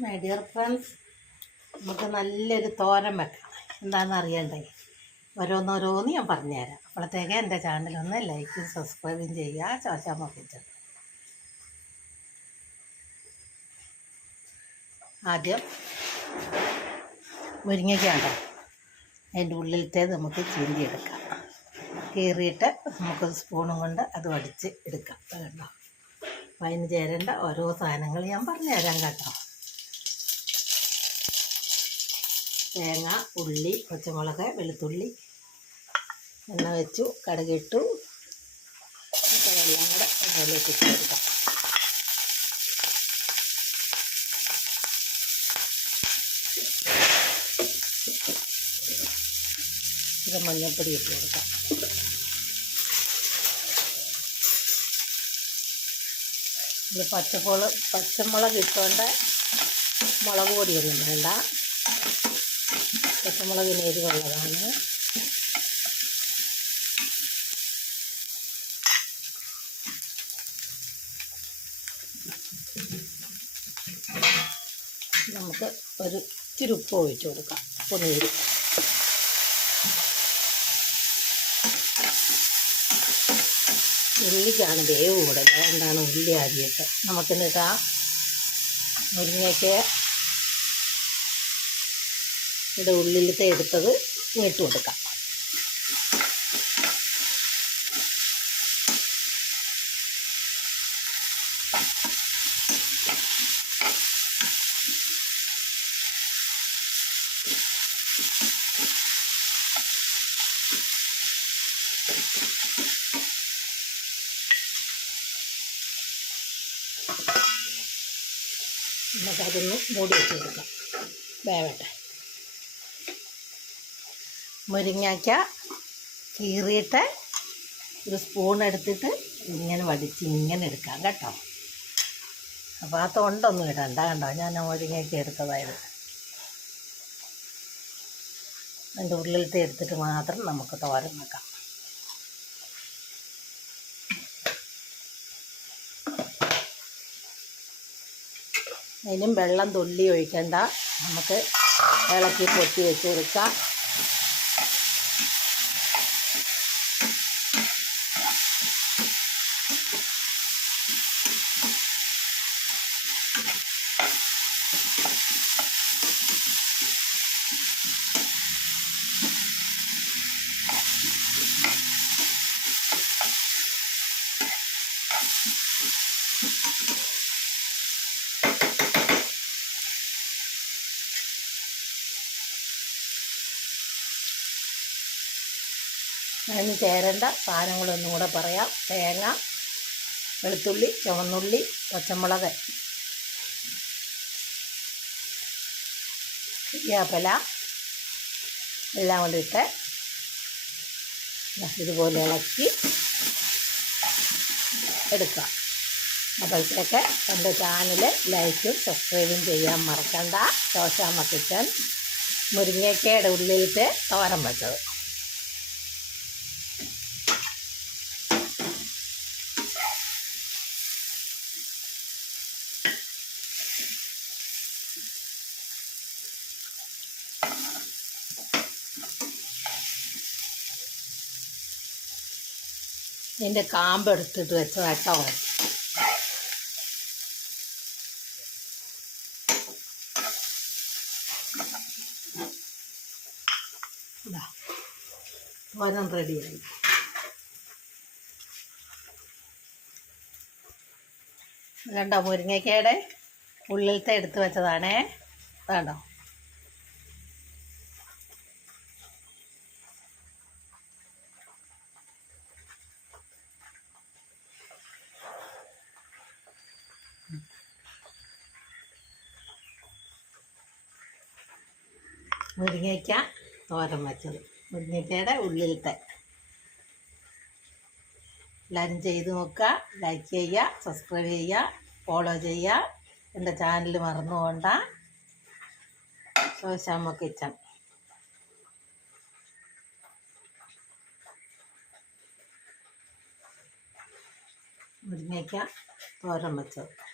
My dear friends നമുക്ക് നല്ലൊരു തോരൻ വെക്കാം. എന്താണെന്ന് അറിയണ്ടേ? ഓരോന്നോരോന്ന് ഞാൻ പറഞ്ഞുതരാം. അപ്പോഴത്തേക്ക് എന്റെ ചാനലൊന്ന് ലൈക്കും സബ്സ്ക്രൈബും ചെയ്യുക. ചോശാൻ നോക്കിയിട്ട് ആദ്യം മുരിങ്ങയ്ക്കാണ്ടോ? അതിന്റെ ഉള്ളിലത്തേത് നമുക്ക് ചീന്തിയെടുക്കാം. കീറിയിട്ട് നമുക്ക് സ്പൂണും കൊണ്ട് അത് വടിച്ച് എടുക്കാം. കേട്ടോ അപ്പം അതിന് ചേരേണ്ട ഓരോ സാധനങ്ങൾ ഞാൻ പറഞ്ഞുതരാം കേട്ടോ. തേങ്ങ ഉള്ളി പച്ചമുളക് വെളുത്തുള്ളി എണ്ണ വെച്ചു കടുകിട്ടു. അപ്പോൾ എല്ലാം കൂടെ എണ്ണയിലേക്ക് ഇട്ട് കൊടുക്കാം. ഇത് മഞ്ഞൾപ്പൊടി ഇട്ട് കൊടുക്കാം. ഇത് പച്ചമുളക് പച്ചമുളക് ഇട്ടുകൊണ്ട് മുളക് പൊടിയൊന്നും വേണ്ട. പച്ചമുളകിന് എരിവുള്ളതാണ് നമുക്ക് ഒരു ഇത്തിരി ഉപ്പ് ഒഴിച്ച് കൊടുക്കാം. ഉപ്പ് നീര് ഉള്ളിക്കാണ് വേവ് കൂടുതൽ. അതുകൊണ്ടാണ് ഉള്ളി ആദ്യമായിട്ട്. നമുക്കെന്നിട്ട് ആ മുരിങ്ങയ്ക്ക് ഇവിടെ ഉള്ളിലത്തെ എടുത്തത് ഇട്ട് കൊടുക്കാം. നമുക്കതൊന്ന് മൂടി വെച്ച് കൊടുക്കാം. വേവട്ടെ. മുരിങ്ങയ്ക്ക കീറിയിട്ട് ഒരു സ്പൂൺ എടുത്തിട്ട് ഇങ്ങനെ വടിച്ച് ഇങ്ങനെ എടുക്കാം കേട്ടോ. അപ്പോൾ ആ തൊണ്ടൊന്നും ഇടണ്ട കണ്ടോ? ഞാൻ മുരിങ്ങയ്ക്ക എടുത്തതായത്. അതിന്റെ ഉള്ളിലത്തെ എടുത്തിട്ട് മാത്രം നമുക്ക് തോരൻ വെക്കാം. അതിനും വെള്ളം തുള്ളി ഒഴിക്കണ്ട. നമുക്ക് ഇളക്കി പൊത്തി വെച്ച് അതിന് ചേരേണ്ട. സാധനങ്ങളൊന്നും കൂടെ പറയാം. തേങ്ങ വെളുത്തുള്ളി ചുവന്നുള്ളി പച്ചമുളക്. യാപ്പല എല്ലാം ദാ ഇതുപോലെ ഇളക്കി എടുക്കാം അപ്പോഴത്തേക്ക് എന്റെ ചാനൽ ലൈക്കും സബ്സ്ക്രൈബും ചെയ്യാൻ മറക്കണ്ട. ശോശാമ്മ കിച്ചൻ മുരിങ്ങയ്ക്കയുടെ ഉള്ളിലിട്ട് തോരൻ വെച്ചത്. ഇതിന്റെ കാമ്പ് എടുത്തിട്ട് വെച്ച കേട്ടോ. ഇതാ തോരൻ റെഡിയായി കണ്ടോ മുരിങ്ങയ്ക്കയുടെ ഉള്ളിലത്തെ എടുത്ത് വെച്ചതാണേ. വേണ്ടോ മുരിങ്ങയ്ക്ക തോരൻ വെച്ചത്. മുരിങ്ങയ്ക്കയുടെ ഉള്ളിലത്തെ. എല്ലാവരും ചെയ്ത് നോക്കുക ലൈക്ക് ചെയ്യുക സബ്സ്ക്രൈബ് ചെയ്യുക ഫോളോ ചെയ്യുക. എന്റെ ചാനൽ മറന്നു പോണ്ട ശോശാമ്മ കിച്ചൺ മുരിങ്ങയ്ക്ക തോരൻ വെച്ചത്.